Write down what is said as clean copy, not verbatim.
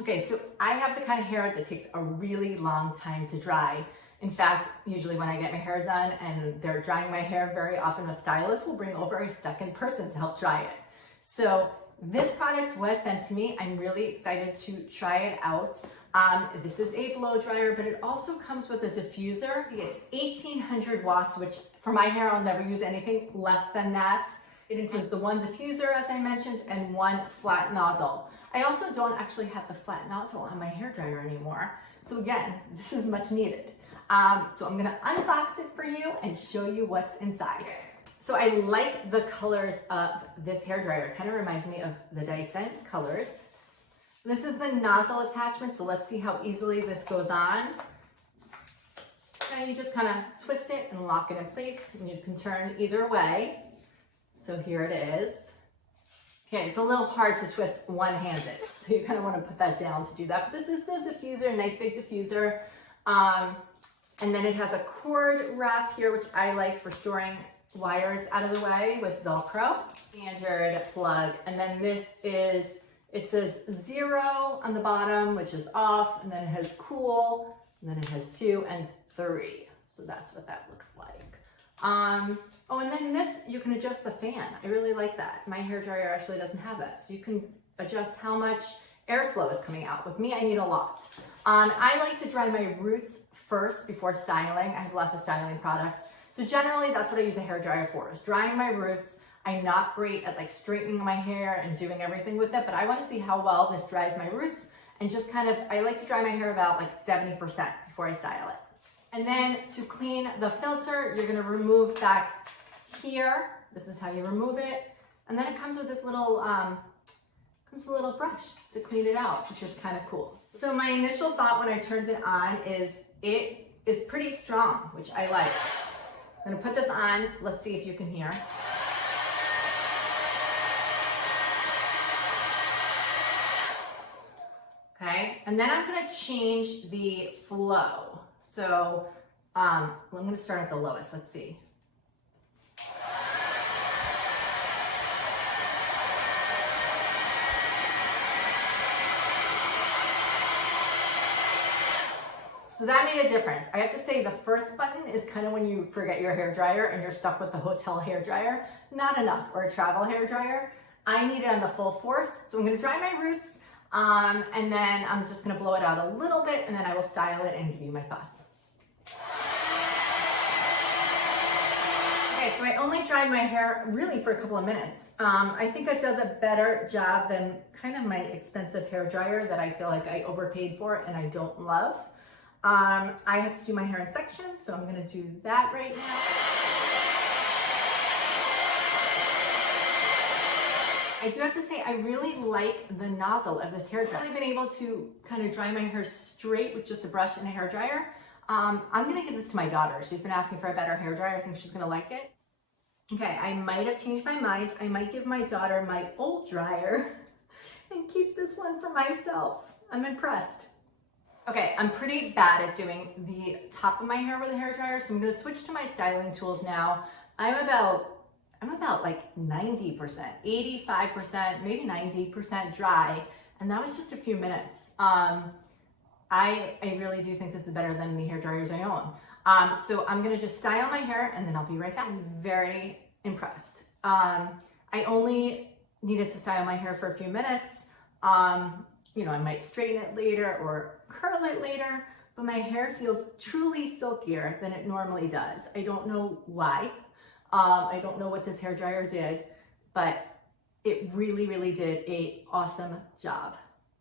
Okay, so I have the kind of hair that takes a really long time to dry. In fact, usually when I get my hair done and they're drying my hair, very often a stylist will bring over a second person to help dry it. So this product was sent to me. I'm really excited to try it out. This is a blow dryer, but it also comes with a diffuser. It's 1800 watts, which for my hair, I'll never use anything less than that. It includes the one diffuser, as I mentioned, and one flat nozzle. I also don't actually have the flat nozzle on my hairdryer anymore. So again, this is much needed. So I'm gonna unbox it for you and show you what's inside. So I like the colors of this hairdryer. It kind of reminds me of the Dyson colors. This is the nozzle attachment, so let's see how easily this goes on. Now you just kind of twist it and lock it in place, and you can turn either way. So here it is. Okay, it's a little hard to twist one-handed, so you kind of want to put that down to do that. But this is the diffuser, nice big diffuser. And then it has a cord wrap here, which I like for storing wires out of the way with Velcro. Standard plug. And then this is, it says 0 on the bottom, which is off, and then it has cool, and then it has 2 and 3. So that's what that looks like. Oh, and then this, you can adjust the fan. I really like that. My hairdryer actually doesn't have that. So you can adjust how much airflow is coming out. With me, I need a lot. I like to dry my roots first before styling. I have lots of styling products. So generally, that's what I use a hairdryer for, is drying my roots. I'm not great at like straightening my hair and doing everything with it, but I want to see how well this dries my roots, and just kind of, I like to dry my hair about like 70% before I style it. And then to clean the filter, you're gonna remove back here. This is how you remove it. And then it comes with this little, comes a little brush to clean it out, which is kind of cool. So my initial thought when I turned it on is it is pretty strong, which I like. I'm gonna put this on. Let's see if you can hear. Okay, and then I'm gonna change the flow. So I'm gonna start at the lowest. Let's see. So that made a difference. I have to say the first button is kind of when you forget your hairdryer and you're stuck with the hotel hairdryer. Not enough, or a travel hairdryer. I need it on the full force. So I'm gonna dry my roots, and then I'm just gonna blow it out a little bit, and then I will style it and give you my thoughts. Okay, so I only dried my hair really for a couple of minutes. I think that does a better job than kind of my expensive hairdryer that I feel like I overpaid for and I don't love. I have to do my hair in sections, so I'm gonna do that right now. I do have to say, I really like the nozzle of this hairdryer. I've really been able to kind of dry my hair straight with just a brush and a hairdryer. I'm gonna give this to my daughter. She's been asking for a better hairdryer. I think she's gonna like it. Okay, I might have changed my mind. I might give my daughter my old dryer and keep this one for myself. I'm impressed. Okay, I'm pretty bad at doing the top of my hair with a hairdryer, so I'm gonna switch to my styling tools now. I'm about like 90%, 85%, maybe 90% dry, and that was just a few minutes. I really do think this is better than the hairdryers I own. So I'm gonna just style my hair and then I'll be right back. I'm very impressed. I only needed to style my hair for a few minutes. You know, I might straighten it later or curl it later, but my hair feels truly silkier than it normally does. I don't know why. I don't know what this hairdryer did, but it really, really did an awesome job.